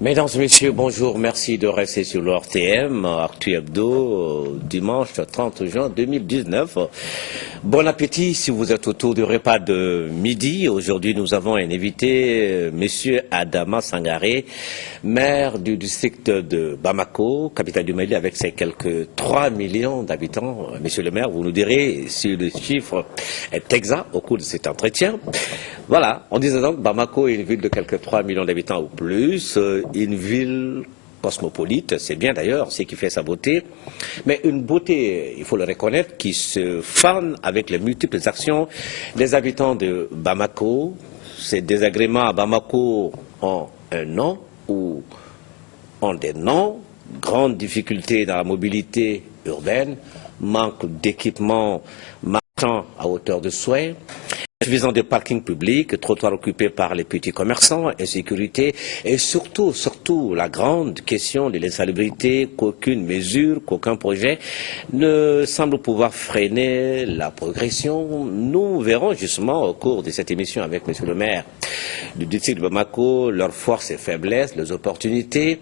Mesdames et messieurs, bonjour, merci de rester sur l'ORTM, Actu Hebdo, dimanche 30 juin 2019. Bon appétit si vous êtes autour du repas de midi. Aujourd'hui, nous avons un invité, Monsieur Adama Sangaré, maire du district de Bamako, capitale du Mali, avec ses quelques 3 millions d'habitants. Monsieur le maire, vous nous direz si le chiffre est exact au cours de cet entretien. Voilà, on disait donc Bamako est une ville de quelques 3 millions d'habitants ou plus, une ville cosmopolite, c'est bien d'ailleurs, c'est ce qui fait sa beauté, mais une beauté, il faut le reconnaître, qui se fane avec les multiples actions des habitants de Bamako. Ces désagréments à Bamako ont un nom ou ont des noms, grandes difficultés dans la mobilité urbaine, manque d'équipements marchands à hauteur de souhait, insuffisance de parking public, trottoirs occupés par les petits commerçants, insécurité et surtout la grande question de l'insalubrité qu'aucune mesure, qu'aucun projet ne semble pouvoir freiner la progression. Nous verrons justement au cours de cette émission avec Monsieur le maire du district de Bamako leurs forces et faiblesses, les opportunités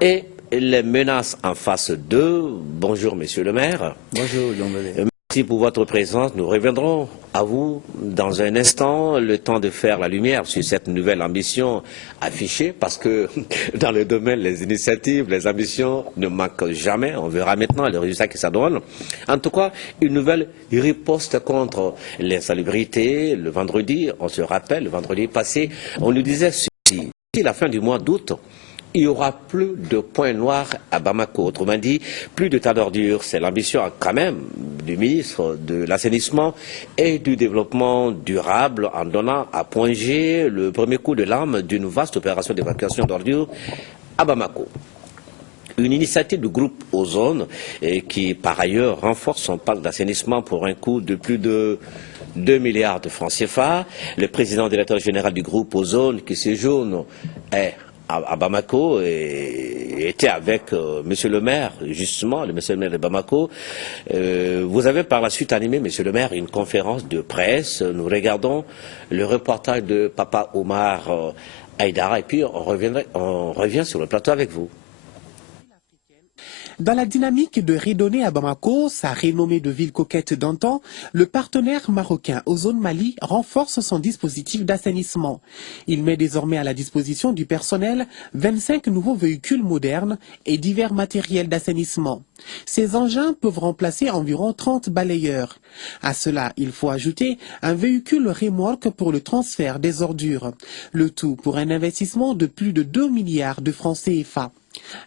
et les menaces en face d'eux. Bonjour Monsieur le maire. Bonjour Jean-Baptiste. Merci pour votre présence. Nous reviendrons à vous dans un instant, le temps de faire la lumière sur cette nouvelle ambition affichée, parce que dans le domaine, les initiatives, les ambitions ne manquent jamais. On verra maintenant les résultats que ça donne. En tout cas, une nouvelle riposte contre l'insalubrité. Le vendredi, on se rappelle, le vendredi passé, on nous disait ceci. D'ici la fin du mois d'août, il n'y aura plus de points noirs à Bamako. Autrement dit, plus de tas d'ordures. C'est l'ambition quand même du ministre de l'Assainissement et du Développement durable en donnant à Point G le premier coup de l'arme d'une vaste opération d'évacuation d'ordures à Bamako. Une initiative du groupe Ozone qui, par ailleurs, renforce son parc d'assainissement pour un coût de plus de 2 milliards de francs CFA. Le président directeur général du groupe Ozone qui séjourne à Bamako et était avec Monsieur le maire, justement, le Monsieur le maire de Bamako. Vous avez par la suite animé, Monsieur le maire, une conférence de presse. Nous regardons le reportage de Papa Omar Aïdara et puis on revient sur le plateau avec vous. Dans la dynamique de redonner à Bamako sa renommée de ville coquette d'antan, le partenaire marocain Ozone Mali renforce son dispositif d'assainissement. Il met désormais à la disposition du personnel 25 nouveaux véhicules modernes et divers matériels d'assainissement. Ces engins peuvent remplacer environ 30 balayeurs. À cela, il faut ajouter un véhicule remorque pour le transfert des ordures. Le tout pour un investissement de plus de 2 milliards de francs CFA.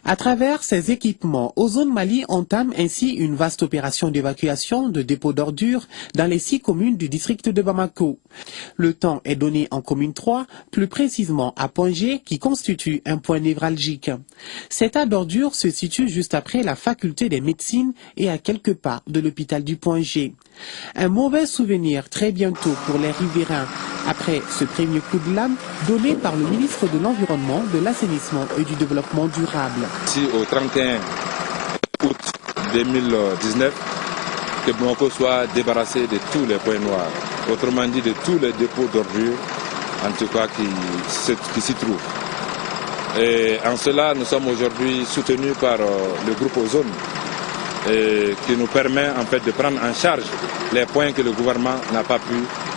À travers ces équipements, Ozone Mali entame ainsi une vaste opération d'évacuation de dépôts d'ordures dans les 6 communes du district de Bamako. Le temps est donné en commune 3, plus précisément à Point G, qui constitue un point névralgique. Cet tas d'ordures se situe juste après la faculté des médecines et à quelques pas de l'hôpital du Point G. Un mauvais souvenir très bientôt pour les riverains, après ce premier coup de lame donné par le ministre de l'Environnement, de l'Assainissement et du Développement durable. Ici au 31 août 2019, que Bamako soit débarrassé de tous les points noirs, autrement dit de tous les dépôts d'ordures, en tout cas qui s'y trouvent. Et en cela, nous sommes aujourd'hui soutenus par le groupe Ozone, qui nous permet en fait de prendre en charge les points que le gouvernement n'a pas pu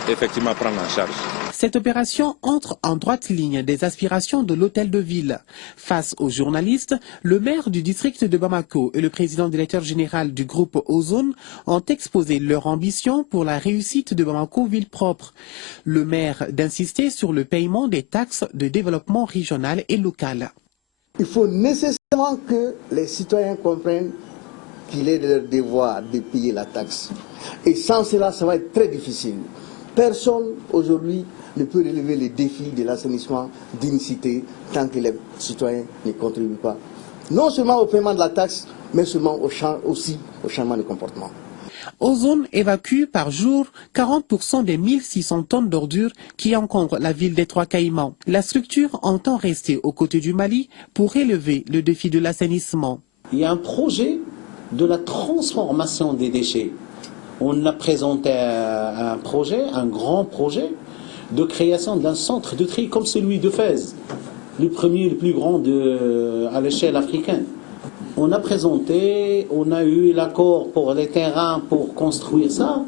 effectivement prendre en charge. Cette opération entre en droite ligne des aspirations de l'hôtel de ville. Face aux journalistes, le maire du district de Bamako et le président directeur général du groupe Ozone ont exposé leur ambition pour la réussite de Bamako ville propre. Le maire d'insister sur le paiement des taxes de développement régional et local. Il faut nécessairement que les citoyens comprennent qu'il est de leur devoir de payer la taxe. Et sans cela, ça va être très difficile. Personne aujourd'hui ne peut relever les défis de l'assainissement d'unicité tant que les citoyens ne contribuent pas. Non seulement au paiement de la taxe, mais seulement aussi au changement de comportement. Ozone évacue par jour 40% des 1600 tonnes d'ordures qui encombrent la ville des Trois-Caïmans. La structure entend rester aux côtés du Mali pour relever le défi de l'assainissement. Il y a un projet de la transformation des déchets. On a présenté un projet, un grand projet de création d'un centre de tri comme celui de Fès, le premier, le plus grand à l'échelle africaine. On a présenté, on a eu l'accord pour les terrains pour construire ça,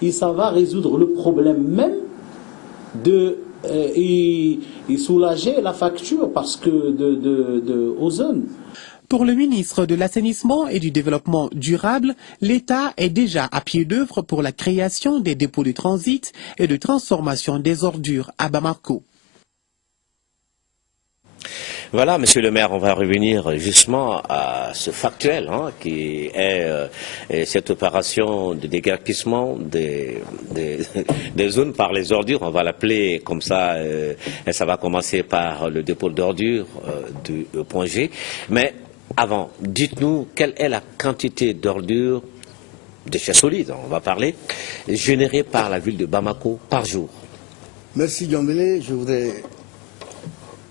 et ça va résoudre le problème même et soulager la facture parce que de Ozone. Pour le ministre de l'Assainissement et du Développement durable, l'État est déjà à pied d'œuvre pour la création des dépôts de transit et de transformation des ordures à Bamako. Voilà, monsieur le maire, on va revenir justement à ce factuel qui est cette opération de déguerpissement des zones par les ordures. On va l'appeler comme ça, et ça va commencer par le dépôt d'ordures du point G. Mais avant, dites-nous quelle est la quantité d'ordures, déchets solides, on va parler, générées par la ville de Bamako par jour. Merci Diombélé, je voudrais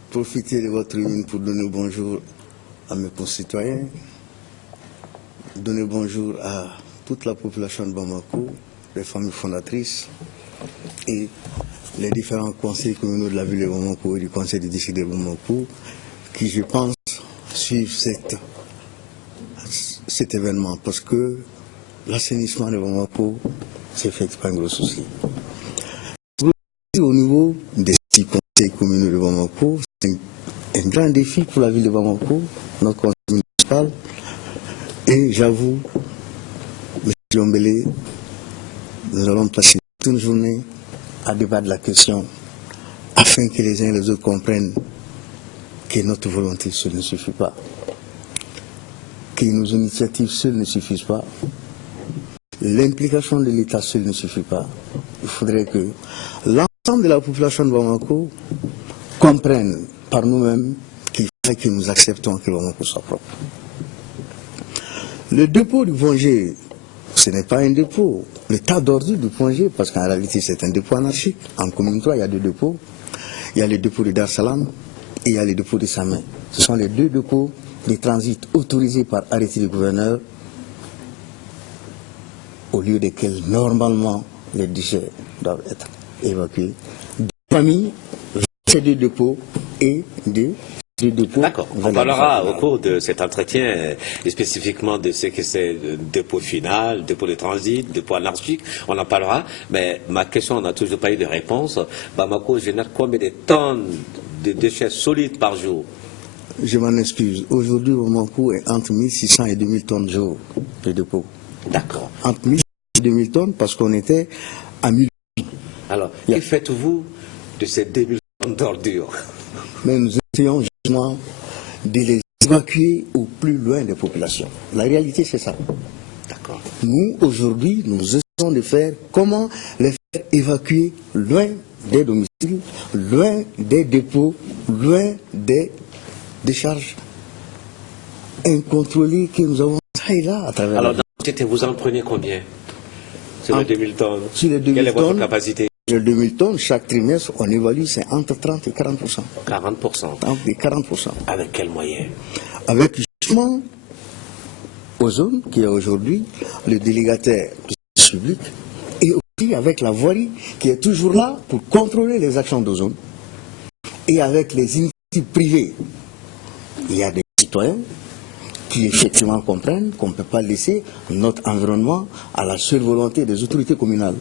profiter de votre tribune pour donner bonjour à mes concitoyens, donner bonjour à toute la population de Bamako, les familles fondatrices et les différents conseils communaux de la ville de Bamako et du conseil des district de Bamako qui, je pense, suivent cet événement parce que l'assainissement de Bamako s'est fait pas un gros souci. Au niveau des conseils communaux de Bamako, c'est un grand défi pour la ville de Bamako, notre conseil municipal. Et j'avoue, M. Diombélé, nous allons passer toute une journée à débattre de la question afin que les uns et les autres comprennent que notre volonté seule ne suffit pas, que nos initiatives seules ne suffisent pas, l'implication de l'État seul ne suffit pas. Il faudrait que l'ensemble de la population de Bamako comprenne par nous-mêmes qu'il faut que nous acceptons que Bamako soit propre. Le dépôt du point G, ce n'est pas un dépôt. Le tas d'ordures du point G, parce qu'en réalité c'est un dépôt anarchique. En commune 3, il y a deux dépôts. Il y a le dépôt de Dar Salam et il y a le dépôt de Samé. Ce sont les deux dépôts de transit autorisés par arrêté du gouverneur, au lieu desquels normalement les déchets doivent être évacués. Des familles, ces deux dépôts et des dépôts. D'accord, on parlera au cours de cet entretien spécifiquement de ce que c'est dépôt final, dépôt de transit, dépôt anarchique, on en parlera, mais ma question, on n'a toujours pas eu de réponse. Bamako génère combien de tonnes de déchets solides par jour? Je m'en excuse. Aujourd'hui, Bamako est entre 1600 et 2000 tonnes jour de dépôt. D'accord. Entre 1600 et 2000 tonnes parce qu'on était à 1000. Alors, que faites-vous de ces 2000 tonnes d'ordures? Mais nous essayons justement de les évacuer au plus loin des populations. La réalité, c'est ça. D'accord. Nous, aujourd'hui, nous essayons de faire comment les faire évacuer loin des domiciles, loin des dépôts, loin des décharges incontrôlées que nous avons là à travers. Alors, vous en prenez combien sur les 2000 tonnes? Sur les 2000 Quelle est votre tonnes, capacité? Sur les 2000 tonnes, chaque trimestre, on évalue, c'est entre 30 et 40%. 40%. 30 et 40%. Avec quels moyens? Avec justement Ozone, qui est aujourd'hui le délégataire du service public, et aussi avec la voirie, qui est toujours là pour contrôler les actions d'Ozone, et avec les initiatives privées. Il y a des citoyens qui effectivement comprennent qu'on ne peut pas laisser notre environnement à la seule volonté des autorités communales.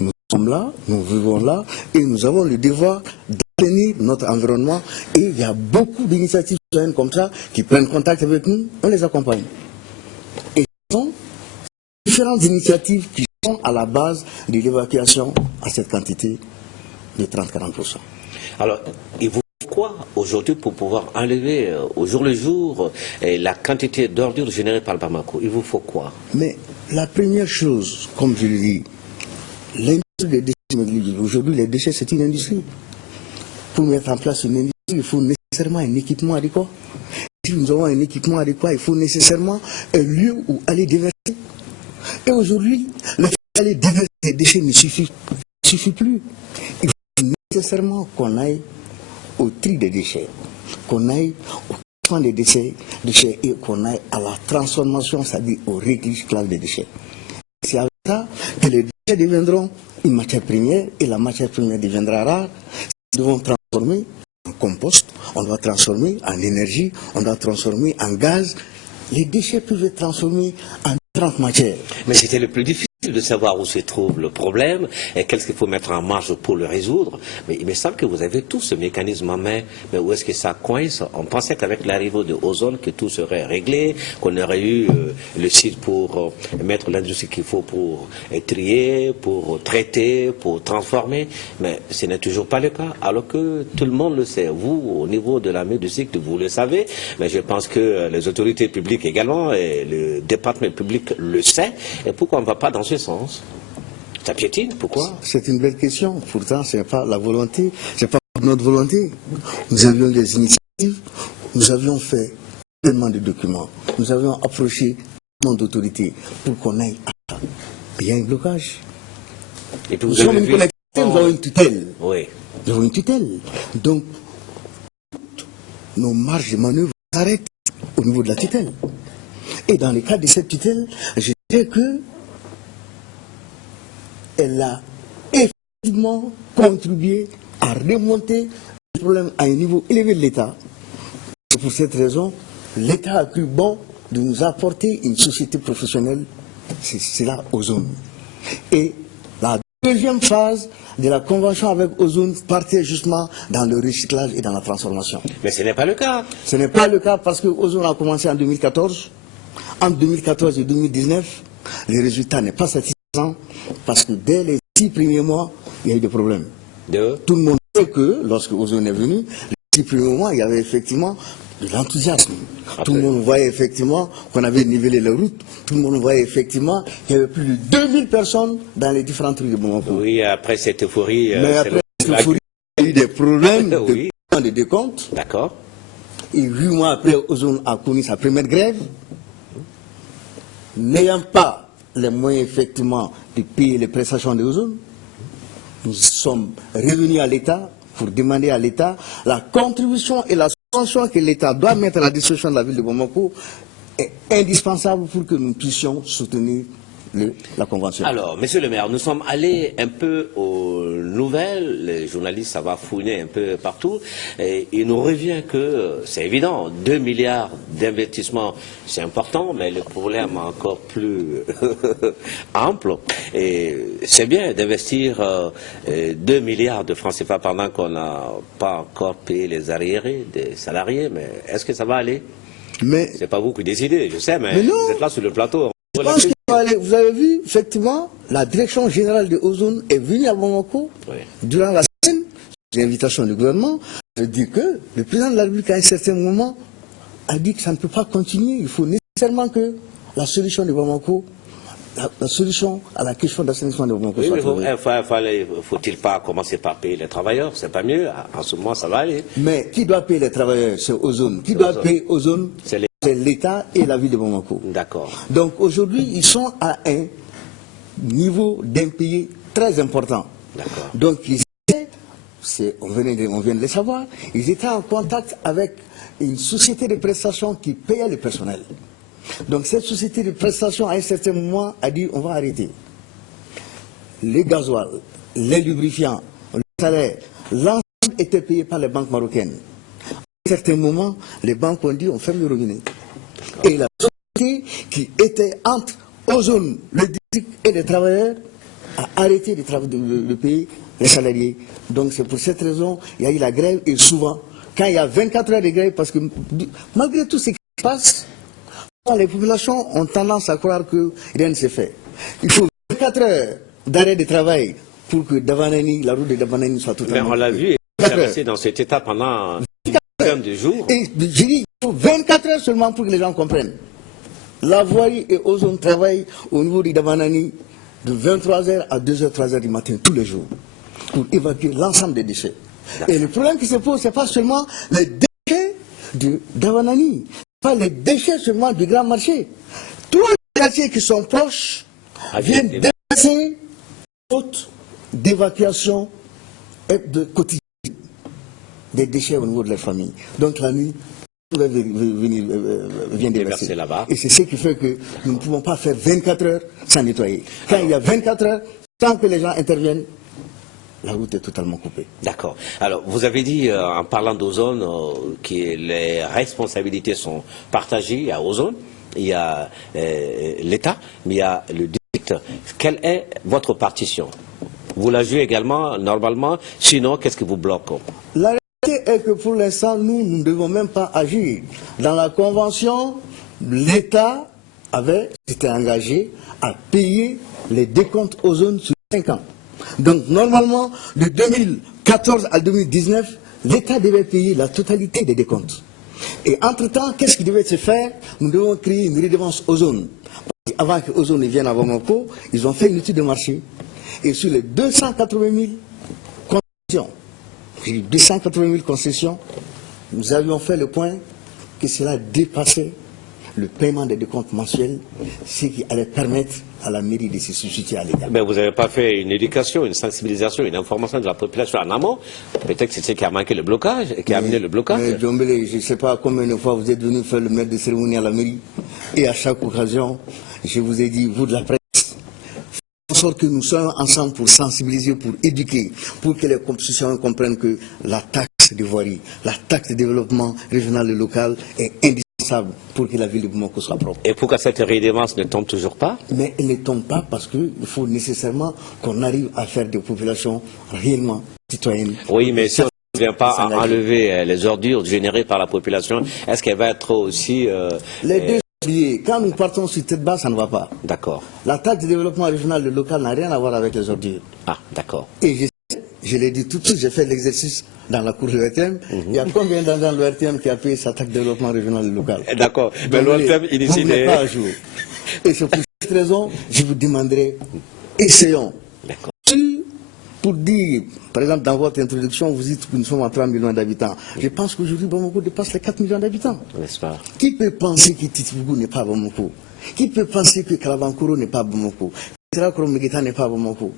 Nous sommes là, nous vivons là, et nous avons le devoir d'assainir notre environnement. Et il y a beaucoup d'initiatives citoyennes comme ça qui prennent contact avec nous, on les accompagne. Et ce sont différentes initiatives qui sont à la base de l'évacuation à cette quantité de 30-40%. Alors, il vous faut quoi aujourd'hui pour pouvoir enlever au jour le jour la quantité d'ordures générées par le Bamako? Il vous faut quoi? Mais la première chose, comme je le dis, l'industrie des déchets, aujourd'hui les déchets c'est une industrie. Pour mettre en place une industrie, il faut nécessairement un équipement adéquat. Si nous avons un équipement adéquat, il faut nécessairement un lieu où aller déverser. Et aujourd'hui, le fait d'aller déverser des déchets ne suffit plus. Il faut nécessairement qu'on aille au tri des déchets, qu'on aille au traitement des déchets et qu'on aille à la transformation, c'est-à-dire au recyclage des déchets. C'est avec ça que les déchets deviendront une matière première et la matière première deviendra rare. Nous devons transformer en compost, on doit transformer en énergie, on doit transformer en gaz. Les déchets peuvent être transformés en différentes matières. Mais c'était le plus difficile de savoir où se trouve le problème et qu'est-ce qu'il faut mettre en marge pour le résoudre. Mais il me semble que vous avez tout ce mécanisme en main. Mais où est-ce que ça coince? On pensait qu'avec l'arrivée de Ozone, que tout serait réglé, qu'on aurait eu le site pour mettre l'industrie qu'il faut pour trier, pour traiter, pour transformer. Mais ce n'est toujours pas le cas. Alors que tout le monde le sait. Vous, au niveau de la médecine, vous le savez. Mais je pense que les autorités publiques également et le département public le sait. Et pourquoi on ne va pas dans ce sens? Ça piétine, pourquoi? C'est une belle question. Pourtant, ce n'est pas la volonté, ce n'est pas notre volonté. Nous avions des initiatives, nous avions fait tellement de documents, nous avions approché tellement d'autorités pour qu'on aille à ça. Il y a un blocage. Et puis Nous sommes une collectivité, nous avons une tutelle. Oui. Nous avons une tutelle. Donc, nos marges de manœuvre s'arrêtent au niveau de la tutelle. Et dans le cadre de cette tutelle, je dirais que elle a effectivement contribué à remonter le problème à un niveau élevé de l'État. Et pour cette raison, l'État a cru bon de nous apporter une société professionnelle, c'est là Ozone. Et la deuxième phase de la convention avec Ozone partait justement dans le recyclage et dans la transformation. Mais ce n'est pas le cas. Ce n'est pas le cas parce que Ozone a commencé en 2014. Entre 2014 et 2019, les résultats n'est pas satisfaisant parce que dès les 6 premiers mois, il y a eu des problèmes. Tout le monde sait que lorsque Ozone est venu, les 6 premiers mois, il y avait effectivement de l'enthousiasme. Tout le monde voyait effectivement qu'on avait nivelé les routes. Tout le monde voyait effectivement qu'il y avait plus de 2000 personnes dans les différentes rues de Bamako. Oui, après cette euphorie... Mais après cette euphorie, il y a eu des problèmes oui. de décompte. D'accord. Et 8 mois après, Ozone a connu sa première grève. N'ayant pas les moyens effectivement de payer les prestations de Ozone, nous sommes revenus à l'État pour demander à l'État la contribution et la subvention que l'État doit mettre à la disposition de la ville de Bamako est indispensable pour que nous puissions soutenir la convention. Alors, monsieur le maire, nous sommes allés un peu aux nouvelles, les journalistes, ça va fouiner un peu partout, et il nous revient que, c'est évident, 2 milliards d'investissements, c'est important, mais le problème est encore plus ample, et c'est bien d'investir 2 milliards de francs CFA pendant qu'on n'a pas encore payé les arriérés des salariés, mais est-ce que ça va aller? Mais c'est pas vous qui décidez, je sais, mais non, vous êtes là sur le plateau. Je pense qu'il va aller. Vous avez vu, effectivement, la direction générale de Ozone est venue à Bamako durant la semaine, sur l'invitation du gouvernement. Je dis que le président de la République, à un certain moment, a dit que ça ne peut pas continuer. Il faut nécessairement que la solution de Bamako, la solution à la question d'assainissement de Bamako soit trouvée. Faut-il pas commencer par payer les travailleurs? C'est pas mieux. En ce moment, ça va aller. Mais qui doit payer les travailleurs? C'est Ozone. Qui doit payer Ozone? C'est l'État et la ville de Bamako. D'accord. Donc aujourd'hui, ils sont à un niveau d'impayé très important. D'accord. Donc on vient de le savoir, ils étaient en contact avec une société de prestations qui payait le personnel. Donc cette société de prestations, à un certain moment, a dit on va arrêter. Les gasoil, les lubrifiants, le salaire, l'ensemble était payé par les banques marocaines. À un certain moment, les banques ont dit on ferme le robinet. Et la société qui était entre Ozone, le district et les travailleurs a arrêté de payer les salariés. Donc c'est pour cette raison il y a eu la grève et souvent, quand il y a 24 heures de grève, parce que malgré tout ce qui se passe, les populations ont tendance à croire que rien ne s'est fait. Il faut 24 heures d'arrêt de travail pour que Davanani, la route de Davanani soit totalement... Mais on l'a vu, il est resté dans cet état pendant de jours. Et j'ai dit, il faut 24 heures seulement pour que les gens comprennent. La voirie et Ozone travaillent au niveau du Davanani de 23h à 2h, 3h du matin, tous les jours, pour évacuer l'ensemble des déchets. Et le problème qui se pose, ce n'est pas seulement les déchets de Davanani, pas les déchets seulement du grand marché. Tous les quartiers qui sont proches vient d'effacer faute d'évacuation et de quotidien des déchets au niveau de la famille. Donc la nuit, vient déverser là-bas. Et c'est ce qui fait que nous ne pouvons pas faire 24 heures sans nettoyer. Quand il y a 24 heures, sans que les gens interviennent, la route est totalement coupée. D'accord. Alors, vous avez dit, en parlant d'Ozone, que les responsabilités sont partagées à Ozone. Il y a l'État, mais il y a le district. Quelle est votre partition? Vous la jouez également, normalement, sinon, qu'est-ce qui vous bloque? La réalité est que pour l'instant, nous ne devons même pas agir. Dans la convention, l'État s'était engagé à payer les décomptes Ozone sur 5 ans. Donc, normalement, de 2014 à 2019, l'État devait payer la totalité des décomptes. Et entre-temps, qu'est-ce qui devait se faire? Nous devons créer une redevance Ozone. Avant que Ozone vienne à Bamako, ils ont fait une étude de marché. Et sur les 280 000 concessions, 280 000 concessions, nous avions fait le point que cela dépassait le paiement des décomptes mensuels, ce qui allait permettre à la mairie de se substituer à l'État. Mais vous n'avez pas fait une éducation, une sensibilisation, une information de la population en amont. Peut-être que c'est ce qui a manqué le blocage, et qui a amené le blocage. Mais Djombele, je ne sais pas combien de fois vous êtes venu faire le maître de cérémonie à la mairie. Et à chaque occasion, je vous ai dit, vous de la presse, en sorte que nous soyons ensemble pour sensibiliser, pour éduquer, pour que les citoyens comprennent que la taxe de voirie, la taxe de développement régional et local est indispensable pour que la ville de Bamako soit propre. Et pourquoi cette redevance ne tombe toujours pas? Mais elle ne tombe pas parce qu'il faut nécessairement qu'on arrive à faire des populations réellement citoyennes. Oui, mais si on ne vient pas à enlever les ordures générées par la population, est-ce qu'elle va être aussi... Les deux sont liés. Quand nous partons sur cette base, ça ne va pas. D'accord. La taxe de développement régional et local n'a rien à voir avec les ordures. Ah, d'accord. Et je l'ai dit tout de suite, j'ai fait l'exercice dans la cour de l'ORTM. Il y a combien d'agents de l'ORTM qui a payé sa taxe de développement régional et local? D'accord. Mais l'ORTM initie des... pas à jour. Et c'est pour cette raison, je vous demanderai, essayons. D'accord. Pour dire, par exemple, dans votre introduction, vous dites que nous sommes à 3 millions d'habitants. Je pense qu'aujourd'hui, Bamako dépasse les 4 millions d'habitants. N'est-ce pas? Qui peut penser que Titibougou n'est pas Bamako? Qui peut penser que Kalabankoro n'est pas Bamako? Que Megeta n'est pas Bamako?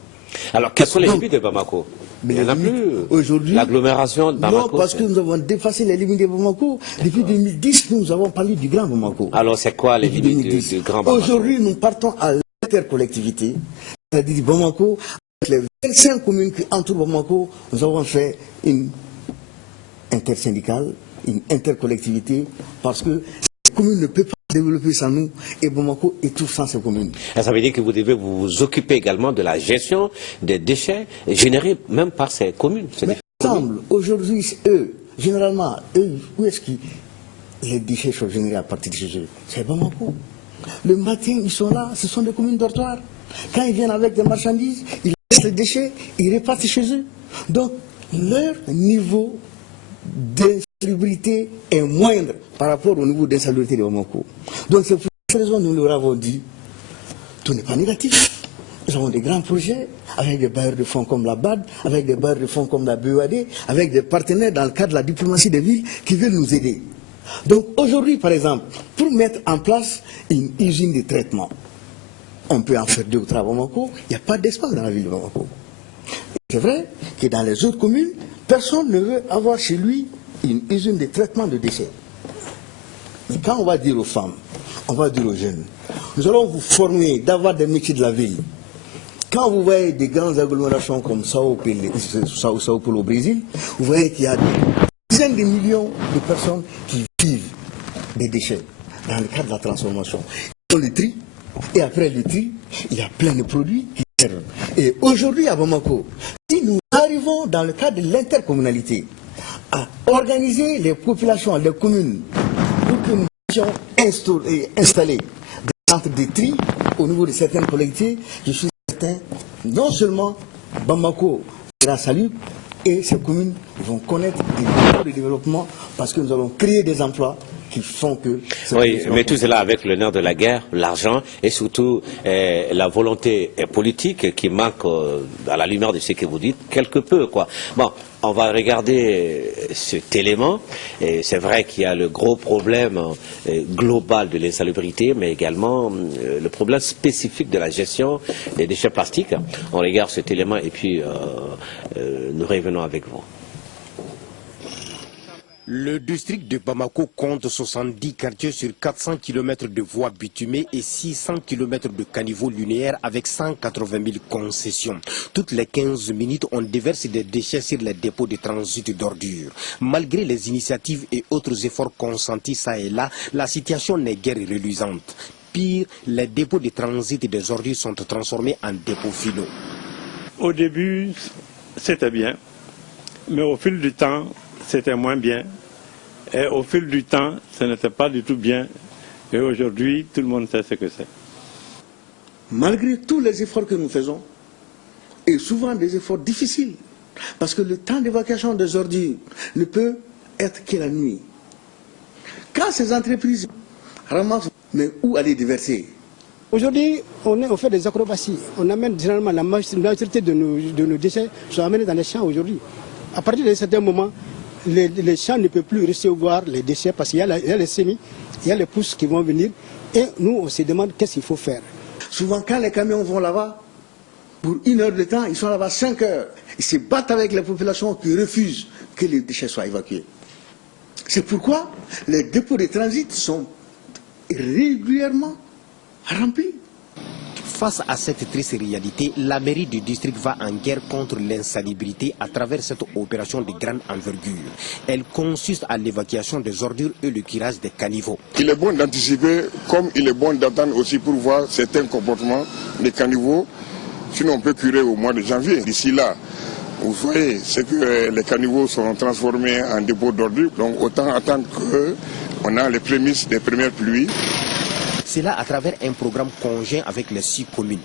Alors, quelles sont les limites de Bamako? Mais il n'y en a plus. Aujourd'hui, l'agglomération de Bamako. Non, parce que nous avons dépassé les limites de Bamako. Depuis 2010, nous avons parlé du Grand Bamako. Alors, c'est quoi les limites du Grand Bamako? Aujourd'hui, nous partons à l'intercollectivité, c'est-à-dire Bamako. Avec les 25 communes qui entourent Bamako, nous avons fait une intersyndicale, une intercollectivité, parce que ces communes ne peuvent pas se développer sans nous, et Bamako étouffe sans ces communes. Ça veut dire que vous devez vous occuper également de la gestion des déchets générés même par ces communes. Mais ensemble, aujourd'hui, généralement, où est-ce que les déchets sont générés à partir de chez eux? C'est Bamako. Le matin, ils sont là, ce sont des communes dortoirs. Quand ils viennent avec des marchandises, ils laissent les déchets, ils repartent chez eux. Donc, leur niveau d'insalubrité est moindre par rapport au niveau d'insalubrité de Bamako. Donc, c'est pour cette raison que nous leur avons dit, tout n'est pas négatif. Nous avons des grands projets avec des bailleurs de fonds comme la BAD, avec des bailleurs de fonds comme la BEAD, avec des partenaires dans le cadre de la diplomatie des villes qui veulent nous aider. Donc, aujourd'hui, par exemple, pour mettre en place une usine de traitement, on peut en faire 2 ou 3 à Bamako, il n'y a pas d'espace dans la ville de Bamako. C'est vrai que dans les autres communes, personne ne veut avoir chez lui une usine de traitement de déchets. Mais quand on va dire aux femmes, on va dire aux jeunes, nous allons vous former d'avoir des métiers de la ville. Quand vous voyez des grandes agglomérations comme Sao Paulo au Brésil, vous voyez qu'il y a des dizaines de millions de personnes qui vivent des déchets dans le cadre de la transformation. Ils font le tri. Et après le tri, il y a plein de produits qui servent. Et aujourd'hui à Bamako, si nous arrivons dans le cadre de l'intercommunalité à organiser les populations, les communes, pour que nous puissions installer des centres de tri au niveau de certaines collectivités, je suis certain, non seulement Bamako sera salubre, et ces communes vont connaître des efforts de développement parce que nous allons créer des emplois qui font que... Oui, mais tout cela avec le nerf de la guerre, l'argent et surtout la volonté politique qui manque à la lumière de ce que vous dites quelque peu, quoi. Bon, on va regarder cet élément. C'est vrai qu'il y a le gros problème global de l'insalubrité, mais également le problème spécifique de la gestion des déchets plastiques. On regarde cet élément et puis nous revenons avec vous. Le district de Bamako compte 70 quartiers sur 400 km de voies bitumées et 600 km de caniveaux linéaires avec 180 000 concessions. Toutes les 15 minutes, on déverse des déchets sur les dépôts de transit d'ordures. Malgré les initiatives et autres efforts consentis ça et là, la situation n'est guère reluisante. Pire, les dépôts de transit des ordures sont transformés en dépôts finaux. Au début, c'était bien, mais au fil du temps, c'était moins bien. Et au fil du temps, ce n'était pas du tout bien. Et aujourd'hui, tout le monde sait ce que c'est. Malgré tous les efforts que nous faisons, et souvent des efforts difficiles, parce que le temps d'évacuation des ordures ne peut être que la nuit. Quand ces entreprises ramassent, mais où aller déverser? Aujourd'hui, on fait des acrobaties. On amène généralement la majorité de nos déchets sont amenés dans les champs aujourd'hui. À partir d'un certain moment, les champs ne peuvent plus recevoir les déchets parce qu'il y a les semis, il y a les pousses qui vont venir et nous on se demande qu'est-ce qu'il faut faire. Souvent quand les camions vont là-bas, pour 1 heure de temps, ils sont là-bas 5 heures. Ils se battent avec les populations qui refusent que les déchets soient évacués. C'est pourquoi les dépôts de transit sont régulièrement remplis. Face à cette triste réalité, la mairie du district va en guerre contre l'insalubrité à travers cette opération de grande envergure. Elle consiste à l'évacuation des ordures et le curage des caniveaux. Il est bon d'anticiper, comme il est bon d'attendre aussi pour voir certains comportements des caniveaux. Sinon on peut curer au mois de janvier. D'ici là, vous voyez, c'est que les caniveaux seront transformés en dépôts d'ordures. Donc autant attendre qu'on a les prémices des premières pluies. C'est là à travers un programme conjoint avec les 6 communes.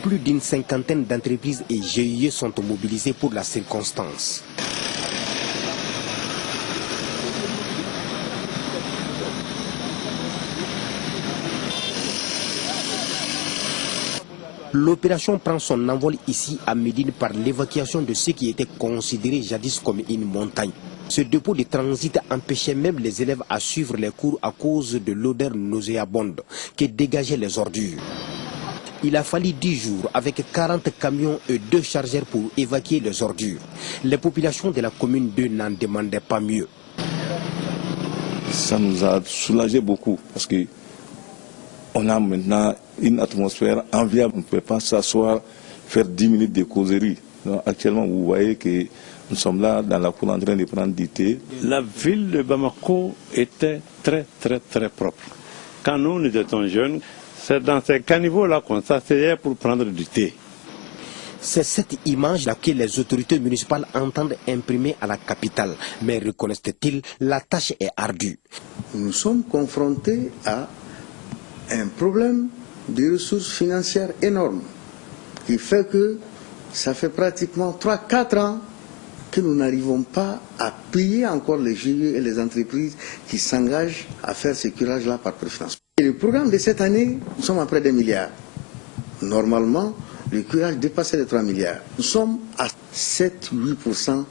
Plus d'une cinquantaine d'entreprises et GIE sont mobilisées pour la circonstance. L'opération prend son envol ici à Médine par l'évacuation de ce qui était considéré jadis comme une montagne. Ce dépôt de transit empêchait même les élèves à suivre les cours à cause de l'odeur nauséabonde que dégageaient les ordures. Il a fallu 10 jours avec 40 camions et 2 chargeurs pour évacuer les ordures. Les populations de la commune 2 n'en demandaient pas mieux. Ça nous a soulagé beaucoup parce que on a maintenant une atmosphère enviable. On ne peut pas s'asseoir, faire 10 minutes de causerie. Donc, actuellement, vous voyez que nous sommes là dans la cour en train de prendre du thé. La ville de Bamako était très propre. Quand nous étions jeunes, c'est dans ces caniveaux-là qu'on s'asseyait pour prendre du thé. C'est cette image-là que les autorités municipales entendent imprimer à la capitale. Mais reconnaissent-ils, la tâche est ardue. Nous sommes confrontés à un problème de ressources financières énormes qui fait que ça fait pratiquement 3-4 ans que nous n'arrivons pas à payer encore les GIE et les entreprises qui s'engagent à faire ce curage-là par préfinancement. Et le programme de cette année, nous sommes à près d'1 milliard. Normalement, le curage dépassait les 3 milliards. Nous sommes à 7-8%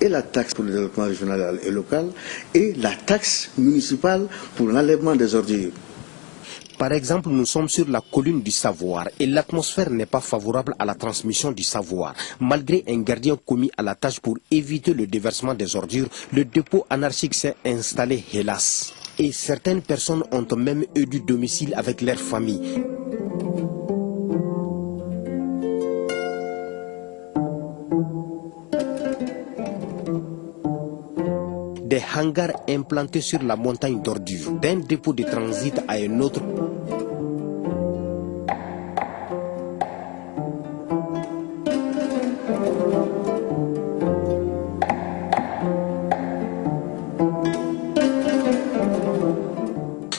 et la taxe pour le développement régional et local et la taxe municipale pour l'enlèvement des ordures. Par exemple, nous sommes sur la colline du savoir et l'atmosphère n'est pas favorable à la transmission du savoir. Malgré un gardien commis à la tâche pour éviter le déversement des ordures, le dépôt anarchique s'est installé, hélas. Et certaines personnes ont même eu du domicile avec leur famille. Des hangars implantés sur la montagne d'ordures, d'un dépôt de transit à un autre.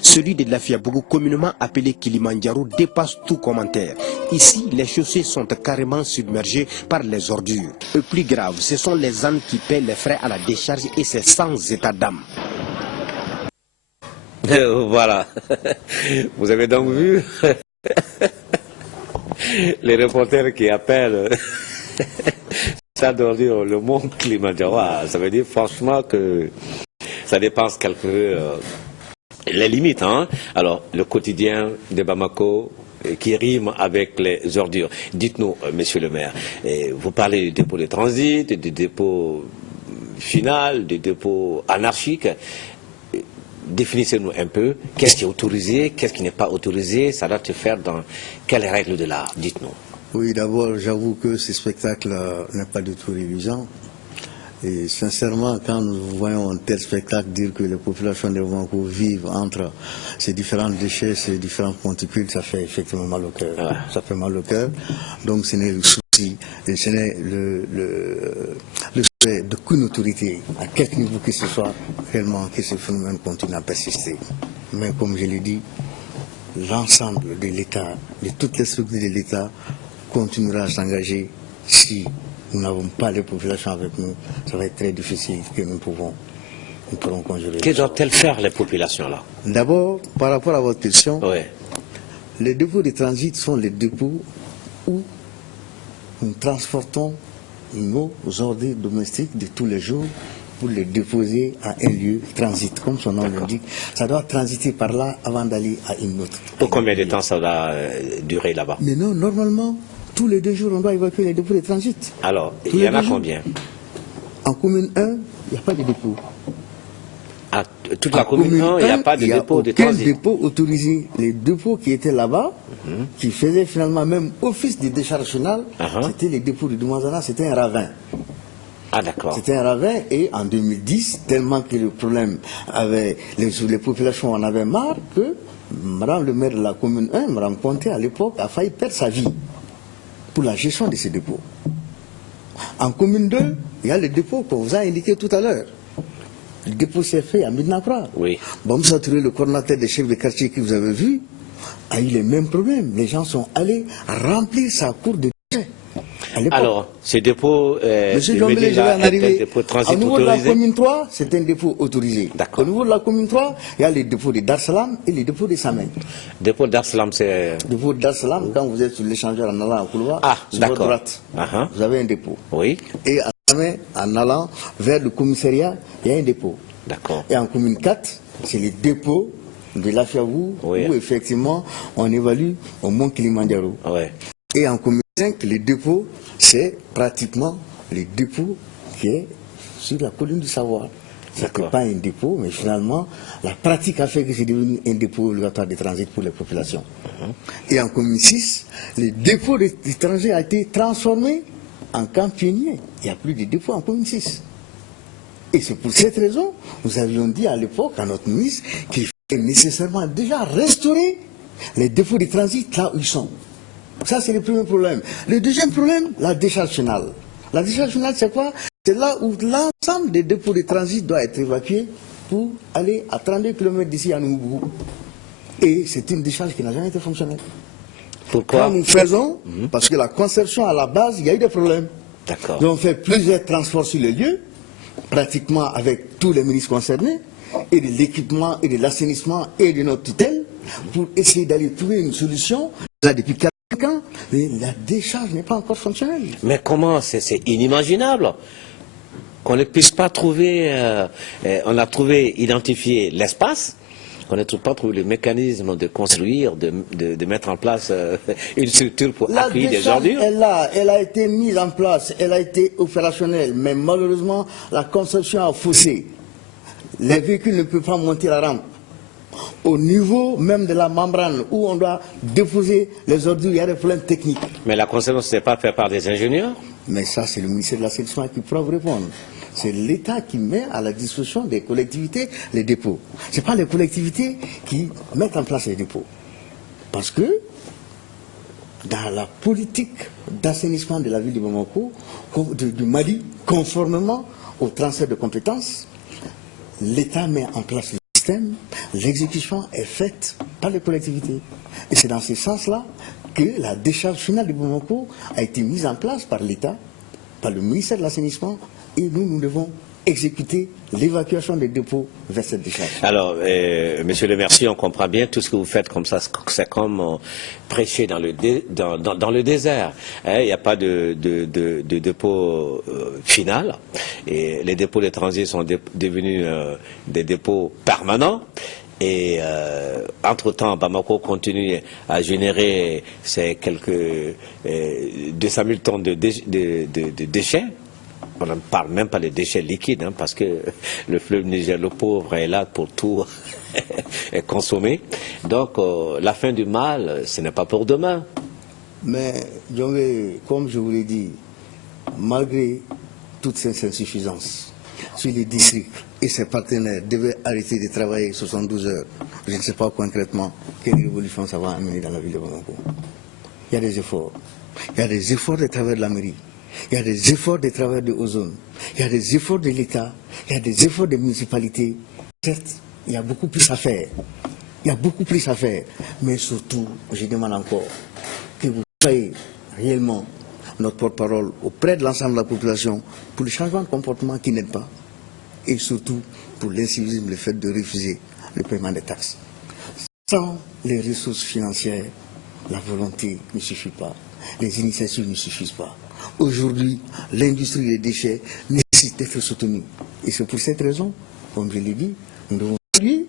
Celui de Lafiabougou, communément appelé Kilimandjaro, dépasse tout commentaire. Ici, les chaussées sont carrément submergées par les ordures. Le plus grave, ce sont les ânes qui paient les frais à la décharge et c'est sans état d'âme. Voilà. Vous avez donc vu les reporters qui appellent ça d'ordure le mont Kilimanjaro. Ça veut dire franchement que ça dépasse quelque peu les limites. Hein. Alors, le quotidien de Bamako qui rime avec les ordures. Dites-nous, monsieur le maire, vous parlez du dépôt de transit, du dépôt final, du dépôt anarchique. Définissez-nous un peu, qu'est-ce qui est autorisé, qu'est-ce qui n'est pas autorisé, ça doit se faire dans quelles règles de l'art, dites-nous. Oui, d'abord, j'avoue que ce spectacle n'est pas du tout révisant. Et sincèrement, quand nous voyons un tel spectacle dire que les populations de Bamako vivent entre ces différents déchets, ces différents ponticules, ça fait effectivement mal au cœur. Ouais. Ça fait mal au cœur. Donc ce n'est le souci, et ce n'est le souhait d'aucune autorité, à quelque niveau que ce soit, réellement que ce phénomène continue à persister. Mais comme je l'ai dit, l'ensemble de l'État, de toutes les structures de l'État, continuera à s'engager si nous n'avons pas les populations avec nous. Ça va être très difficile que nous pourrons conjurer. Que doivent-elles faire les populations là? D'abord, par rapport à votre question, oui. Les dépôts de transit sont les dépôts où nous transportons nos ordures domestiques de tous les jours pour les déposer à un lieu transit, comme son nom l'indique. Ça doit transiter par là avant d'aller à une autre. Pour combien de temps ça va durer là-bas? Mais non, normalement, tous les 2 jours, on doit évacuer les dépôts de transit. Alors, il y en a combien? En commune 1, il n'y a pas de dépôt. À toute la commune 1, il n'y a pas de dépôt de transit. Il n'y a aucun dépôt autorisé. Les dépôts qui étaient là-bas, qui faisaient finalement même office de décharge finale, c'était les dépôts de Doumanzana, c'était un ravin. Ah d'accord. C'était un ravin et en 2010, tellement que le problème avait, les populations en avaient marre que Madame le maire de la commune 1, Madame Conté à l'époque, a failli perdre sa vie pour la gestion de ces dépôts. En commune 2, il y a le dépôt qu'on vous a indiqué tout à l'heure. Le dépôt s'est fait à Midnakra. Oui. Bamsa Touré, le coordinateur des chefs de quartier que vous avez vu, a eu les mêmes problèmes. Les gens sont allés remplir sa cour de déchets. Alors, ces dépôts, Monsieur Jombele, je vais en arriver. Au niveau de la autorisé. commune 3, c'est un dépôt autorisé. Au niveau de la commune 3, il y a les dépôts de Dar Salam et les dépôts de Samen. Dépôt Dar Salam, c'est... Dépôt de Dar Salam, quand vous êtes sur l'échangeur en allant à couloir, sur votre droite, vous avez un dépôt. Oui. Et à Samen, en allant vers le commissariat, il y a un dépôt. D'accord. Et en commune 4, c'est les dépôts de l'Afiavou, où effectivement, on évalue au mont Kilimanjaro. Oui. Et en commune 5, les dépôts, c'est pratiquement les dépôts qui est sur la colline du savoir. Ce n'était pas un dépôt, mais finalement, la pratique a fait que c'est devenu un dépôt obligatoire de transit pour les populations. Et en commune 6, les dépôts d'étrangers ont été transformés en camps pionniers. Il n'y a plus de dépôts en commune 6. Et c'est pour cette raison, nous avions dit à l'époque à notre ministre qu'il fallait nécessairement déjà restaurer les dépôts de transit là où ils sont. Ça, c'est le premier problème. Le deuxième problème, la décharge finale. La décharge finale, c'est quoi? C'est là où l'ensemble des dépôts de transit doit être évacué pour aller à 32 km d'ici à Nougoubou. Et c'est une décharge qui n'a jamais été fonctionnelle. Pourquoi? Quand nous faisons, parce que la conception à la base, il y a eu des problèmes. D'accord. Donc on fait plusieurs transports sur le lieu, pratiquement avec tous les ministres concernés, et de l'équipement, et de l'assainissement, et de notre tutelle, pour essayer d'aller trouver une solution. Là, depuis 4 ans, mais la décharge n'est pas encore fonctionnelle. Mais comment? C'est inimaginable qu'on ne puisse pas trouver, on a trouvé, identifié l'espace, qu'on n'ait pas trouvé le mécanisme de construire, de mettre en place une structure pour accueillir des ordures. Elle a été mise en place, elle a été opérationnelle, mais malheureusement, la conception a faussé. Les véhicules ne peuvent pas monter la rampe. Au niveau même de la membrane où on doit déposer les ordures, il y a des problèmes techniques. Mais la conception, ce n'est pas fait par des ingénieurs? Mais ça, c'est le ministère de l'Assainissement qui pourra vous répondre. C'est l'État qui met à la disposition des collectivités les dépôts. Ce n'est pas les collectivités qui mettent en place les dépôts. Parce que dans la politique d'assainissement de la ville de Bamako, du Mali, conformément au transfert de compétences, l'État met en place le système, l'exécution est faite par les collectivités. Et c'est dans ce sens-là que la décharge finale de Bamako a été mise en place par l'État, par le ministère de l'Assainissement, et nous devons exécuter l'évacuation des dépôts vers cette décharge. Alors, monsieur le maire, si on comprend bien, tout ce que vous faites comme ça, c'est comme prêcher dans le désert. Hein, il n'y a pas de dépôt final. Et les dépôts de transit sont devenus des dépôts permanents. Et entre-temps, Bamako continue à générer ces quelques 200 000 tonnes de déchets. On ne parle même pas des déchets liquides, hein, parce que le fleuve Niger, le pauvre, est là pour tout consommer. Donc, la fin du mal, ce n'est pas pour demain. Mais, comme je vous l'ai dit, malgré toutes ces insuffisances, si les districts et ses partenaires devaient arrêter de travailler 72 heures, je ne sais pas concrètement quelle révolution ça va amener dans la ville de Bamako. Il y a des efforts. Il y a des efforts de travers de la mairie. Il y a des efforts de travers de Ozone, il y a des efforts de l'État, il y a des efforts des municipalités. Certes, il y a beaucoup plus à faire. Il y a beaucoup plus à faire. Mais surtout, je demande encore que vous soyez réellement notre porte-parole auprès de l'ensemble de la population pour le changement de comportement qui n'aide pas. Et surtout pour l'incivisme, le fait de refuser le paiement des taxes. Sans les ressources financières, la volonté ne suffit pas. Les initiatives ne suffisent pas. Aujourd'hui, l'industrie des déchets nécessite d'être soutenue. Et c'est pour cette raison, comme je l'ai dit, nous devons saluer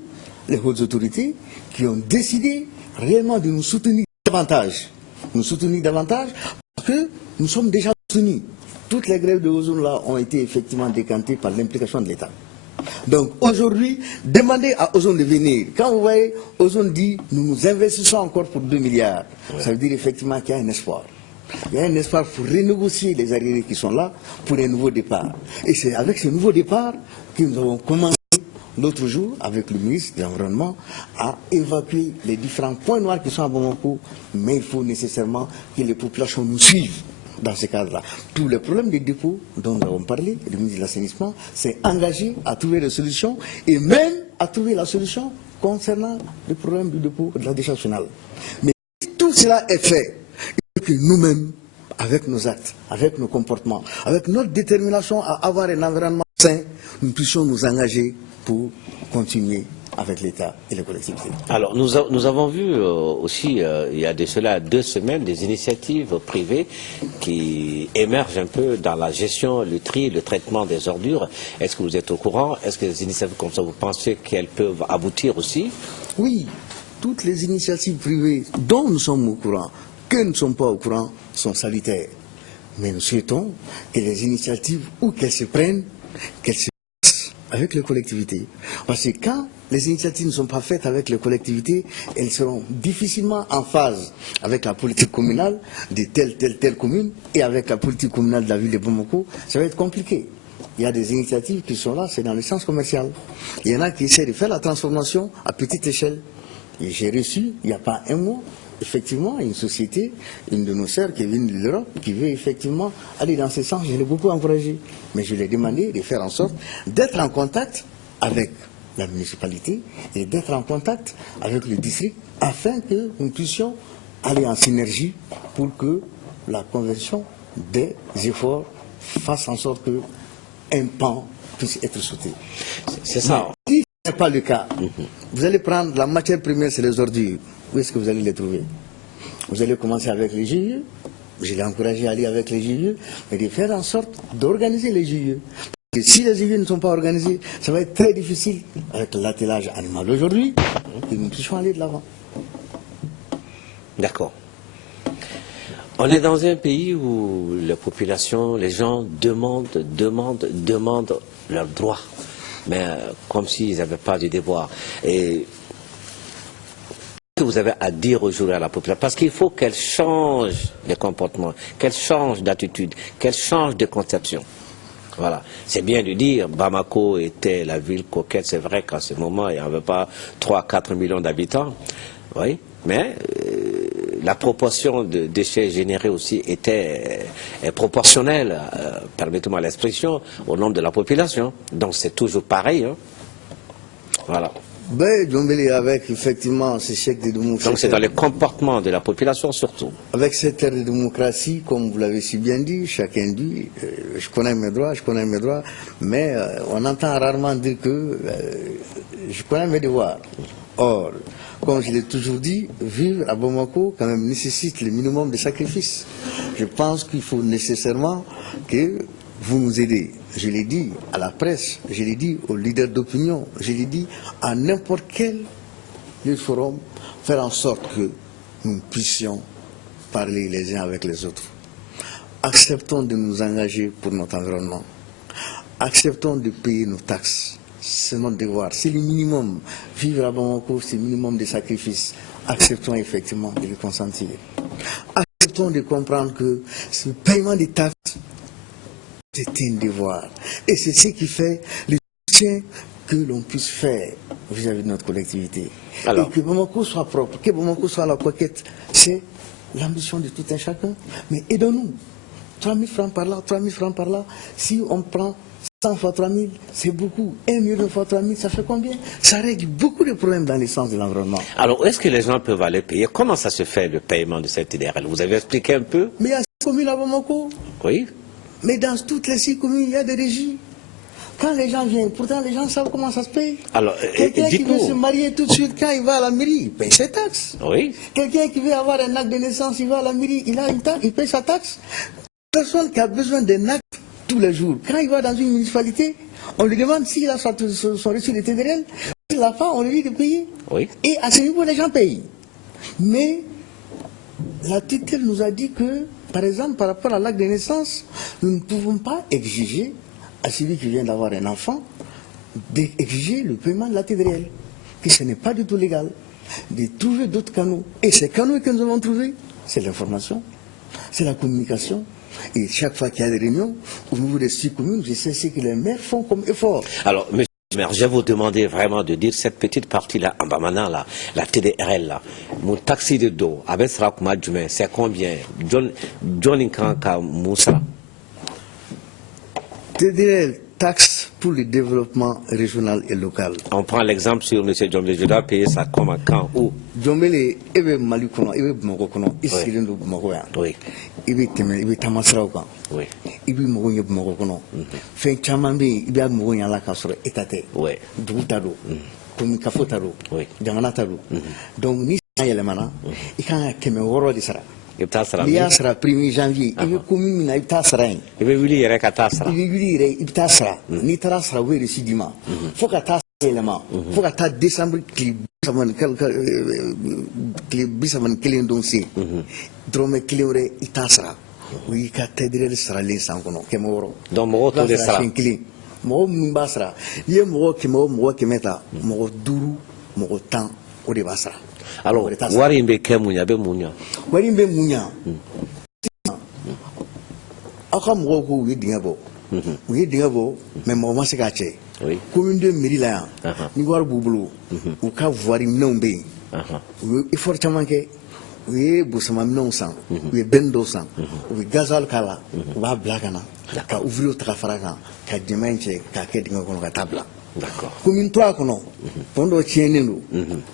les hautes autorités qui ont décidé réellement de nous soutenir davantage. Nous soutenir davantage parce que nous sommes déjà soutenus. Toutes les grèves de Ozone là ont été effectivement décantées par l'implication de l'État. Donc aujourd'hui, demandez à Ozone de venir. Quand vous voyez, Ozone dit, nous nous investissons encore pour 2 milliards. Ouais. Ça veut dire effectivement qu'il y a un espoir. Il y a un espoir pour renégocier les arriérés qui sont là pour un nouveau départ. Et c'est avec ce nouveau départ que nous avons commencé l'autre jour avec le ministre de l'Environnement à évacuer les différents points noirs qui sont à Bamako. Mais il faut nécessairement que les populations nous suivent dans ce cadre-là. Tous les problèmes des dépôts dont nous avons parlé, le ministre de l'Assainissement s'est engagé à trouver des solutions et même à trouver la solution concernant le problème du dépôt de la décharge finale. Mais si tout cela est fait, que nous-mêmes, avec nos actes, avec nos comportements, avec notre détermination à avoir un environnement sain, nous puissions nous engager pour continuer avec l'État et les collectivités. Alors, nous avons vu aussi, il y a de cela 2 semaines, des initiatives privées qui émergent un peu dans la gestion, le tri, le traitement des ordures. Est-ce que vous êtes au courant? Est-ce que les initiatives comme ça, vous pensez qu'elles peuvent aboutir aussi? Oui, toutes les initiatives privées dont nous sommes au courant, que nous ne sommes pas au courant, sont salutaires. Mais nous souhaitons que les initiatives, où qu'elles se prennent, qu'elles se fassent avec les collectivités. Parce que quand les initiatives ne sont pas faites avec les collectivités, elles seront difficilement en phase avec la politique communale de telle commune et avec la politique communale de la ville de Bamako. Ça va être compliqué. Il y a des initiatives qui sont là, c'est dans le sens commercial. Il y en a qui essaient de faire la transformation à petite échelle. Et j'ai reçu, il n'y a pas un mois, effectivement, une société, une de nos sœurs qui vient de l'Europe, qui veut effectivement aller dans ce sens. Je l'ai beaucoup encouragé. Mais je lui ai demandé de faire en sorte d'être en contact avec la municipalité et d'être en contact avec le district afin que nous puissions aller en synergie pour que la conversion des efforts fasse en sorte qu'un pan puisse être sauté. C'est ça. Mais si ce n'est pas le cas, vous allez prendre la matière première, c'est les ordures. Où est-ce que vous allez les trouver? Vous allez commencer avec les GIE. Je l'ai encouragé à aller avec les GIE, mais de faire en sorte d'organiser les GIE. Parce que si les GIE ne sont pas organisés, ça va être très difficile avec l'attelage animal aujourd'hui, que nous puissions aller de l'avant. D'accord. On est dans un pays où la population, les gens demandent leurs droits, mais comme s'ils n'avaient pas de devoir. Et que vous avez à dire aujourd'hui à la population, parce qu'il faut qu'elle change de comportement, qu'elle change d'attitude, qu'elle change de conception. Voilà. C'est bien de dire, Bamako était la ville coquette, c'est vrai qu'à ce moment, il n'y avait pas 3-4 millions d'habitants, oui, mais la proportion de déchets générés aussi était proportionnelle, permettez-moi l'expression, au nombre de la population. Donc c'est toujours pareil, hein. Voilà. Ben, Djombélé, avec effectivement ce chèque de démocratie. Donc c'est dans le comportement de la population surtout. Avec cette ère de démocratie, comme vous l'avez si bien dit, chacun dit, je connais mes droits, mais on entend rarement dire que je connais mes devoirs. Or, comme je l'ai toujours dit, vivre à Bamako quand même nécessite le minimum de sacrifices. Je pense qu'il faut nécessairement que vous nous aidez. Je l'ai dit à la presse, je l'ai dit aux leaders d'opinion, je l'ai dit à n'importe quel forum, faire en sorte que nous puissions parler les uns avec les autres. Acceptons de nous engager pour notre environnement. Acceptons de payer nos taxes. C'est notre devoir. C'est le minimum. Vivre à Bamako, c'est le minimum de sacrifices. Acceptons effectivement de le consentir. Acceptons de comprendre que ce paiement des taxes, c'est un devoir. Et c'est ce qui fait le soutien que l'on puisse faire vis-à-vis de notre collectivité. Alors, et que Bamako soit propre, que Bamako soit la coquette, c'est l'ambition de tout un chacun. Mais aidons-nous. 3 000 francs par là, 3 000 francs par là. Si on prend 100 fois 3 000, c'est beaucoup. 1 million fois 3 000, ça fait combien? Ça règle beaucoup de problèmes dans le sens de l'environnement. Alors, est-ce que les gens peuvent aller payer? Comment ça se fait, le paiement de cette TDRL? Vous avez expliqué un peu? Mais il y a 6 communes à Bamako. Oui. Mais dans toutes les 6 communes, il y a des régies. Quand les gens viennent, pourtant les gens savent comment ça se paye. Alors, quelqu'un qui veut se marier tout de suite, quand il va à la mairie, il paye ses taxes. Oui. Quelqu'un qui veut avoir un acte de naissance, il va à la mairie, il a une taxe, il paye sa taxe. Personne qui a besoin d'un acte tous les jours, quand il va dans une municipalité, on lui demande s'il a son reçu de TDRL. S'il l'a pas, on lui dit de payer. Oui. Et à ce niveau, les gens payent. Mais la tutelle nous a dit que, par exemple, par rapport à l'acte de naissance, nous ne pouvons pas exiger à celui qui vient d'avoir un enfant d'exiger le paiement de la TDRL, que ce n'est pas du tout légal, de trouver d'autres canaux. Et ces canaux que nous avons trouvés, c'est l'information, c'est la communication. Et chaque fois qu'il y a des réunions, au niveau des 6 communes, je sais ce que les maires font comme effort. Alors, monsieur le maire, je vais vous demander vraiment de dire cette petite partie-là, en Bamana, là, la TDRL, là, mon taxi de dos, avec Srakouma Djumé, c'est combien? John Inkanka Moussa. TDRL, taxe pour le développement régional et local. On prend l'exemple sur M. Djombélé, je dois payer ça comment, quand, où? Djombélé, il veut Malikono, il veut Bamako, il s'est rendu Bamako. Oui. Il veut Tamasrauka. Oui. Il veut Mogoye Bamako. Fait Chamambi, il veut Mogoye la Kasura, Etate. Oui. Doutado, comme Kafotaro, Damanataro. Donc, ni Sayalemana, il y a un Kemeworo de Sara. Il y a 1er janvier, il y a commune il y a Sara. Il y a il y a Sara. Ni Tarasra, oui, le Sidima. Faut qu'à ta élément, faut qu'à ta décembre, qui bisaman killing don't see. Drome killing itasra. Oui, qu'à t'aider Sara les sangono, Kemoro. Donc, Moro de Sara. Moro Mbasra. Il y a Moro qui meta, Moro Duru, Moro Tan, ou de Basra. Alors, Warimbe Kemunya, Bemunya. Warimbe Munya. Akam Roko, we dingabo. We dingabo, mais mon sekache. Commune de Mérila, Niwar Boubou, ou Kavoirim Nombe. Il faut chamanke, we Boussamam non sang, we Bendo sang, we Gazal Kala, ou Blagana, Ka ouvrir au Trafaragan, Ka Dimanche, Ka Kedingo Tabla. D'accord. Commune 3 kono, Pondo Chienenu,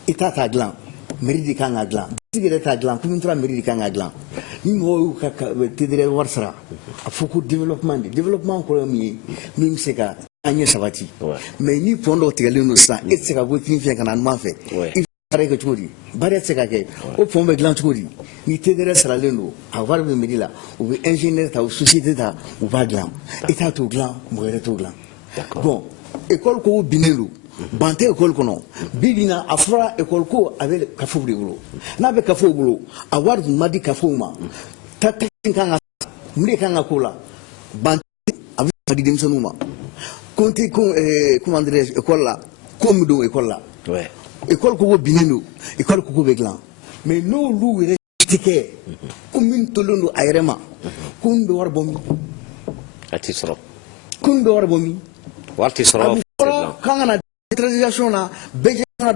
Itata Glan. Méridi Kanga Glan, Tigre Glan, commune 3 Méridi Kanga Glan. Nimo Tidre Warsara, a Foucault développement colombier, Mim Seka, Agnès Savati. Mais ni Pondo Tigalino Sa, et Seka Working Fiakan Manfe. Il fallait que tu dis, Barret Sekake, au Pombe Glan Chori, ni Tidre Saraleno, à Varbe Medila, ou ingénieur ou société ou Baglan, et à tout Glan, Mouret tout Glan. Bon, école ko Binelou. Bante école kono bibina afra école ko avec kafo bulu na be kafo bulu award madi kafo ma tata kanga mure kanga kola bante avec madi demsonuma konti ko comment dire école là comme do école là ouais école ko bineno école ko beglan mais no lu tike commune tolondo ayrema kundo war bomi atisro kundo war bomi wartisro kanga décentralisation là, donc on va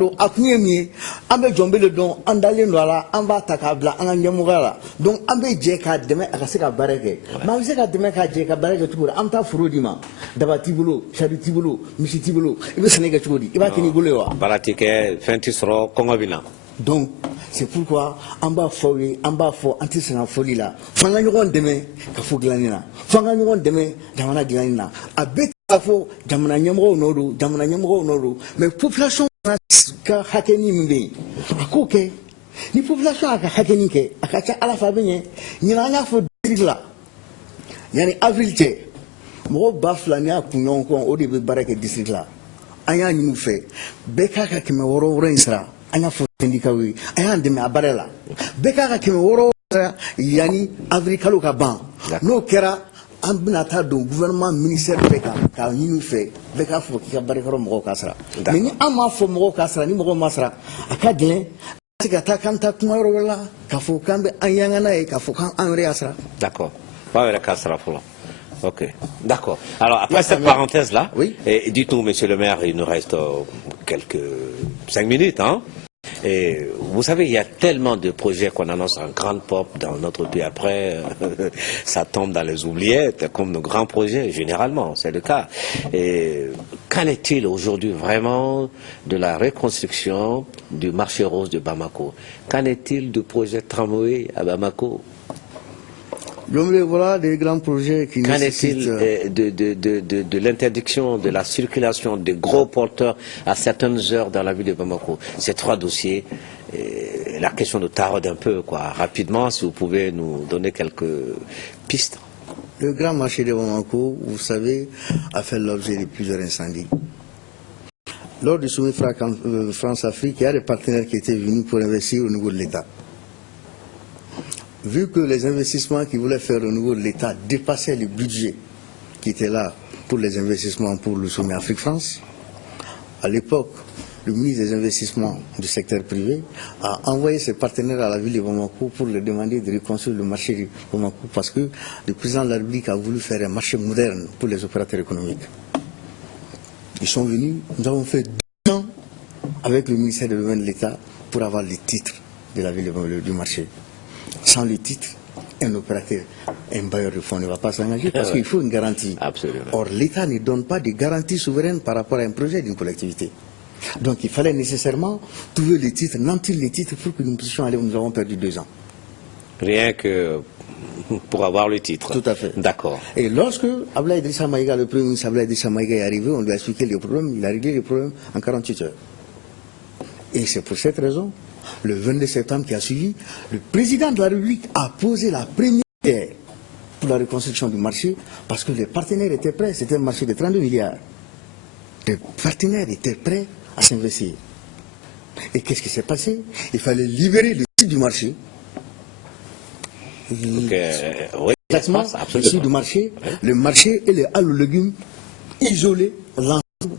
donc on va jeka demain à se ka bareke ma se ka demain ka jeka bareke tout am ta furudima dabati bulu charity bulu misiti bulu ibe senega chudi iba kini bulu wa baratike fenti soro kongobina. Donc c'est pourquoi on va foyer on va fo anti sena folie là fanga nyogon demain ka fo glanina fanga nyogon demain jamana glanina abet fo jamana nyamro nodu mais population ka hakeni mbe akoke ni population aka hakeni ke akacha ala fa benye ni na fo district yani avril te mo bafla ni akunyon ko o de be barake district la anya ni mu fe be ka ka keme woro insra anya fo syndicat wi anya de me abarela be ka ka keme woro yani avril kalo ka ban no kera an bɛna taa don gouvernement ministère bɛɛ kan k'a ɲini fɛ bɛɛ k'a fɔ k'i ka baarakɛyɔrɔ mɔgɔw k'a sara mais ni an m'a fɔ mɔgɔw k'a sara ni mɔgɔw ma sara a ka gɛlɛn a se ka taa k'an taa kuma yɔrɔ wɛrɛ la k'a fɔ k'an bɛ an yangana ye k'a fɔ k'an yɛrɛ y'a sara. D'accord. Pas yɛrɛ k'a sara fɔlɔ. Ok, d'accord. Alors après cette parenthèse là, oui. Dites-nous, Monsieur le Maire, il nous reste quelques 5 minutes, hein. Et vous savez, il y a tellement de projets qu'on annonce en grande pop dans notre pays. Après, ça tombe dans les oubliettes, comme nos grands projets, généralement, c'est le cas. Et qu'en est-il aujourd'hui vraiment de la reconstruction du marché rose de Bamako? Qu'en est-il du projet tramway à Bamako? Voilà des grands projets qui nécessitent... Qu'en est-il de l'interdiction de la circulation des gros porteurs à certaines heures dans la ville de Bamako? Ces 3 dossiers, la question nous taraude un peu, quoi. Rapidement, si vous pouvez nous donner quelques pistes. Le grand marché de Bamako, vous savez, a fait l'objet de plusieurs incendies. Lors du sommet France-Afrique, il y a des partenaires qui étaient venus pour investir au niveau de l'État. Vu que les investissements qu'ils voulaient faire au niveau de l'État dépassaient le budget qui était là pour les investissements pour le sommet Afrique-France, à l'époque, le ministre des Investissements du secteur privé a envoyé ses partenaires à la ville de Bamako pour leur demander de reconstruire le marché de Bamako parce que le président de la République a voulu faire un marché moderne pour les opérateurs économiques. Ils sont venus, nous avons fait 2 ans avec le ministère de l'État pour avoir les titres de la ville du marché. Sans le titre, un opérateur, un bailleur de fonds ne va pas s'engager parce qu'il faut une garantie. Absolument. Or, l'État ne donne pas de garantie souveraine par rapport à un projet d'une collectivité. Donc, il fallait nécessairement trouver les titres, nantir les titres pour que nous puissions aller où nous avons perdu 2 ans. Rien que pour avoir le titre. Tout à fait. D'accord. Et lorsque Abdoulaye Idrissa Maïga, le premier ministre Abdoulaye Idrissa Maïga est arrivé, on lui a expliqué les problèmes, il a réglé les problèmes en 48 heures. Et c'est pour cette raison, le 22 septembre qui a suivi, le président de la République a posé la première pierre pour la reconstruction du marché parce que les partenaires étaient prêts. C'était un marché de 32 milliards. Les partenaires étaient prêts à s'investir. Et qu'est-ce qui s'est passé? Il fallait libérer le site du marché. Oui, exactement, le site du marché, le marché et les halles aux légumes isolés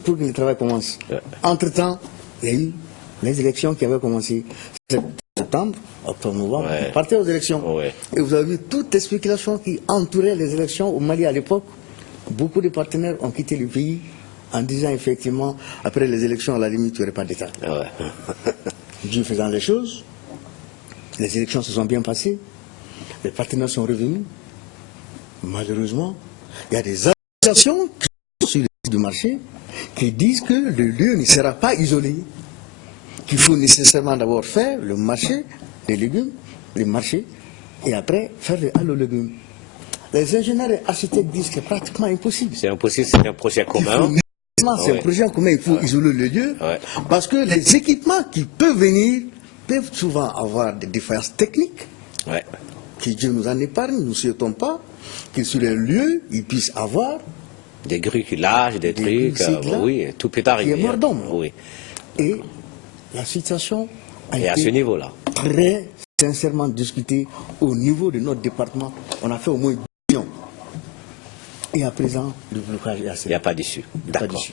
pour que le travail commence. Entre-temps, il y a eu les élections qui avaient commencé septembre, octobre, novembre, on partait aux élections. Et vous avez vu toutes les spéculations qui entouraient les élections au Mali à l'époque. Beaucoup de partenaires ont quitté le pays en disant effectivement, après les élections, à la limite, il n'y aurait pas d'État. Dieu faisant les choses, les élections se sont bien passées, les partenaires sont revenus. Malheureusement, il y a des associations qui sont sur le site du marché qui disent que le lieu ne sera pas isolé. Qu'il faut nécessairement d'abord faire le marché des légumes, les marchés, et après faire les halles aux légumes. Les ingénieurs et architectes disent que c'est pratiquement impossible. C'est impossible, c'est un projet commun. C'est un projet commun, il faut isoler le lieu, parce que les équipements qui peuvent venir peuvent souvent avoir des défaillances techniques, que Dieu nous en épargne, nous ne souhaitons pas, que sur les lieux, ils puissent avoir des grues qui lâchent, des trucs, oui, tout peut arriver. Qui est mort d'homme. Oui. Et la situation a été à ce niveau-là très sincèrement discutée au niveau de notre département. On a fait au moins 10 millions. Et à présent, le blocage est assez. Il n'y a pas d'issue. D'accord.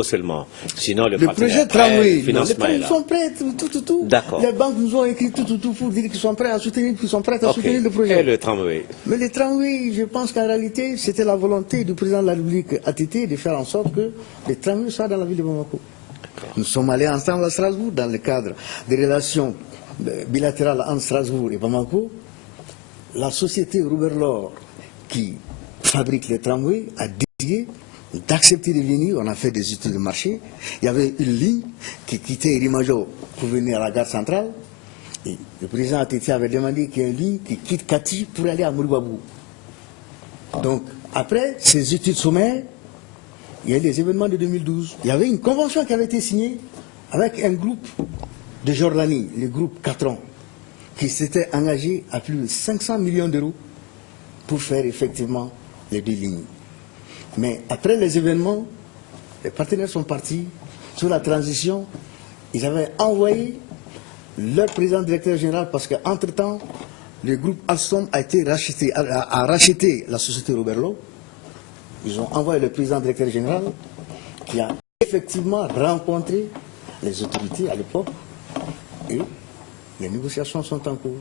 seulement. Sinon, le projet tramway, les financement est là. sont prêts, tout. D'accord. Les banques nous ont écrit tout pour dire qu'ils sont prêts à soutenir, soutenir le projet. Et le tramway? Mais le tramway, je pense qu'en réalité, c'était la volonté du président de la République ATT de faire en sorte que le tramway soit dans la ville de Bamako. Nous sommes allés ensemble à Strasbourg dans le cadre des relations bilatérales entre Strasbourg et Bamako. La société Robert Lor, qui fabrique les tramways, a décidé d'accepter de venir. On a fait des études de marché. Il y avait une ligne qui quittait Irimajo pour venir à la gare centrale. Et le président ATT avait demandé qu'il y ait une ligne qui quitte Kati pour aller à Mouribabou. Donc, après ces études sommaires, il y a eu les événements de 2012. Il y avait une convention qui avait été signée avec un groupe de Jordanie, le groupe Catron, qui s'était engagé à plus de 500 millions d'euros pour faire effectivement les deux lignes. Mais après les événements, les partenaires sont partis. Sur la transition, ils avaient envoyé leur président directeur général parce qu'entre-temps, le groupe Alstom a racheté la société Robert Lor. Ils ont envoyé le président directeur général qui a effectivement rencontré les autorités à l'époque et les négociations sont en cours.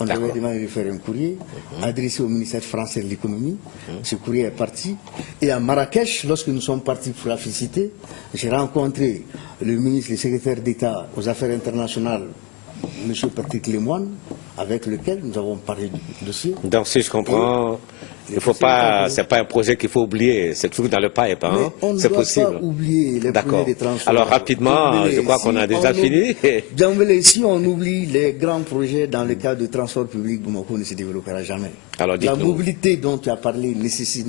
On avait demandé de faire un courrier adressé au ministère français de l'économie. Ce courrier est parti. Et à Marrakech, lorsque nous sommes partis pour la féliciter, j'ai rencontré le ministre, le secrétaire d'État aux affaires internationales, M. Patrick Lemoine, avec lequel nous avons parlé du dossier. Donc si je comprends, il faut pas, c'est pas un projet qu'il faut oublier, c'est toujours dans le pipe, hein? C'est possible. On ne doit pas oublier les projets de transport. Alors rapidement, je crois qu'on a déjà fini. Si on oublie les grands projets dans le cadre du transport public, Bamako ne se développera jamais. Alors, la mobilité dont tu as parlé nécessite,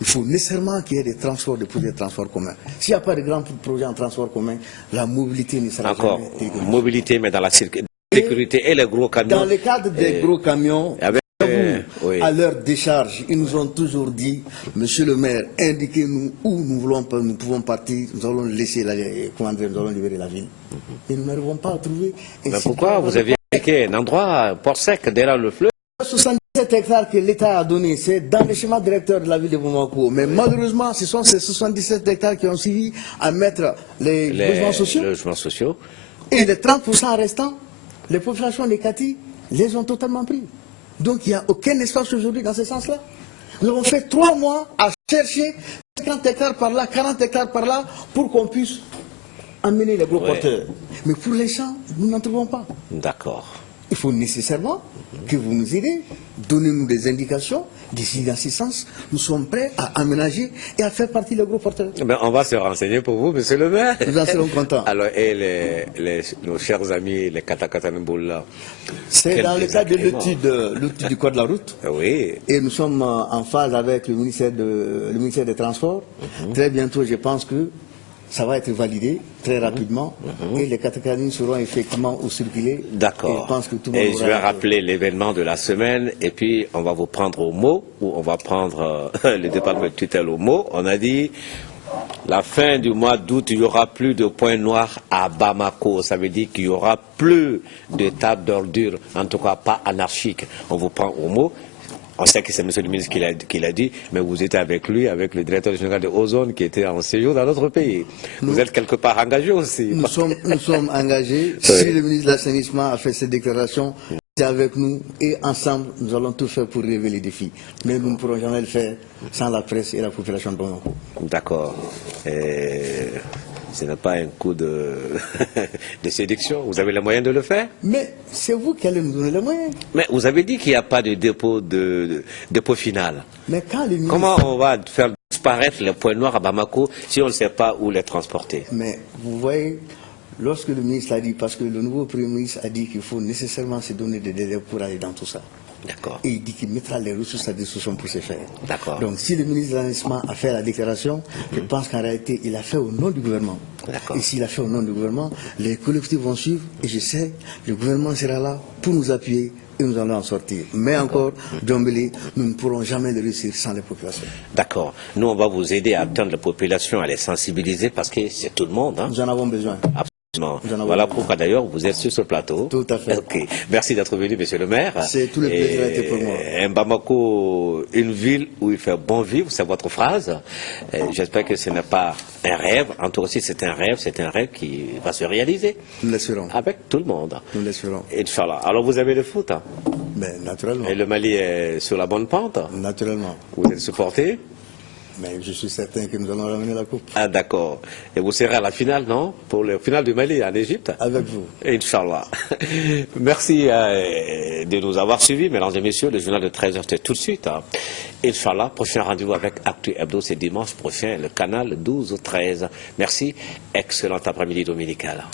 il faut nécessairement qu'il y ait des transports, des projets de transport commun. S'il n'y a pas de grands projets en transport commun, la mobilité ne sera jamais développée. Mobilité, mais dans la sécurité et les gros camions. Dans le cadre des gros camions, à leur décharge, ils nous ont toujours dit, monsieur le maire, indiquez-nous où nous pouvons partir, nous allons laisser nous allons libérer la ville. Et nous n'arrivons pas à trouver. Mais pourquoi vous avez indiqué un endroit, port sec, derrière le fleuve? 77 hectares que l'État a donné, c'est dans le schéma directeur de la ville de Bamako. Mais malheureusement, ce sont ces 77 hectares qui ont suivi à mettre les logements sociaux. Et les 30% restants, les populations des Kati les ont totalement pris. Donc il n'y a aucun espace aujourd'hui dans ce sens-là. Nous avons fait 3 mois à chercher 50 hectares par là, 40 hectares par là, pour qu'on puisse amener les gros porteurs. Mais pour l'instant, nous n'en trouvons pas. D'accord. Il faut nécessairement que vous nous aidez, donnez-nous des indications. D'ici dans ce sens, nous sommes prêts à aménager et à faire partie des gros porteurs. Ben, on va se renseigner pour vous, monsieur le maire. Nous en serons contents. Alors, et nos chers amis, les Katakatanemboula. C'est dans le cadre de l'étude du code de la route. Oui. Et nous sommes en phase avec le ministère des Transports. Très bientôt, je pense que ça va être validé très rapidement et les Katakatanes seront effectivement circulés. D'accord. Et je vais rappeler l'événement de la semaine et puis on va vous prendre au mot, ou on va prendre le département de tutelle au mot. On a dit la fin du mois d'août, il n'y aura plus de points noirs à Bamako. Ça veut dire qu'il n'y aura plus de tables d'ordures, en tout cas pas anarchiques. On vous prend au mot. On sait que c'est M. le ministre qui l'a dit, mais vous étiez avec lui, avec le directeur général de Ozone qui était en séjour dans notre pays. Vous êtes quelque part engagé aussi. Nous sommes engagés. Si le ministre de l'Assainissement a fait cette déclaration, c'est avec nous et ensemble, nous allons tout faire pour relever les défis. Mais nous ne pourrons jamais le faire sans la presse et la population de Bamako. D'accord. Ce n'est pas un coup de séduction. Vous avez les moyens de le faire? Mais c'est vous qui allez nous donner les moyens. Mais vous avez dit qu'il n'y a pas de dépôt final. Mais quand le ministre... Comment on va faire disparaître les points noirs à Bamako si on ne sait pas où les transporter? Mais vous voyez, lorsque le ministre a dit, parce que le nouveau Premier ministre a dit qu'il faut nécessairement se donner des délais pour aller dans tout ça. D'accord. Et il dit qu'il mettra les ressources à disposition pour se faire. D'accord. Donc si le ministre de l'Assainissement a fait la déclaration, je pense qu'en réalité, il a fait au nom du gouvernement. D'accord. Et s'il a fait au nom du gouvernement, les collectifs vont suivre. Et je sais, le gouvernement sera là pour nous appuyer et nous allons en sortir. Mais encore, Djombélé, nous ne pourrons jamais le réussir sans les populations. D'accord. Nous, on va vous aider à atteindre la population, à les sensibiliser parce que c'est tout le monde. Hein. Nous en avons besoin. Voilà pourquoi d'ailleurs vous êtes sur ce plateau. Tout à fait. Okay. Merci d'être venu, monsieur le maire. C'est tout le plaisir a été pour moi. Bamako, une ville où il fait bon vivre, c'est votre phrase. J'espère que ce n'est pas un rêve. En tout cas, si c'est un rêve qui va se réaliser. Nous l'espérons. Avec tout le monde. Nous l'espérons. Inch'Allah. Alors vous avez le foot, hein? Mais naturellement. Et le Mali est sur la bonne pente? Naturellement. Vous êtes supporté? Mais je suis certain que nous allons ramener la coupe. Ah d'accord. Et vous serez à la finale, non? Pour le final du Mali en Égypte? Avec vous. Inch'Allah. Merci de nous avoir suivis, mesdames et messieurs. Le journal de 13h, c'est tout de suite. Hein. Inch'Allah, prochain rendez-vous avec Actu Hebdo, c'est dimanche prochain, le canal 12 ou 13. Merci. Excellent après-midi dominical.